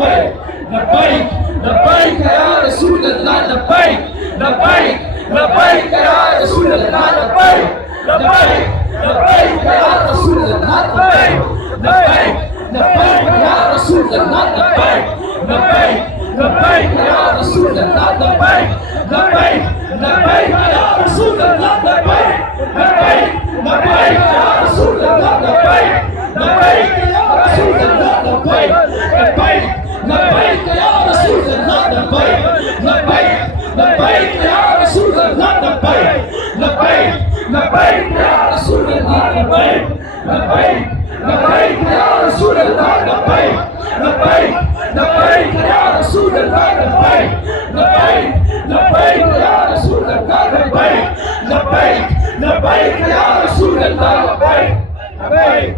لبيك لبيك لبيك يا رسول الله لبيك لبيك لبيك يا رسول الله لبيك لبيك لبيك يا رسول الله لبيك لبيك لبيك يا رسول الله لبيك لبيك لبيك يا رسول الله لبيك لبيك لبيك يا رسول الله لبيك لبيك لبيك يا رسول الله لبيك لبيك يا رسول الله لبيك لبيك لبيك يا رسول الله لبيك لبيك لبيك يا رسول الله لبيك لبيك لبيك يا رسول الله لبيك لبيك لبيك يا رسول الله لبيك لبيك لبيك يا رسول الله لبيك لبيك لبيك يا رسول الله لبيك لبيك لبيك يا رسول الله لبيك لبيك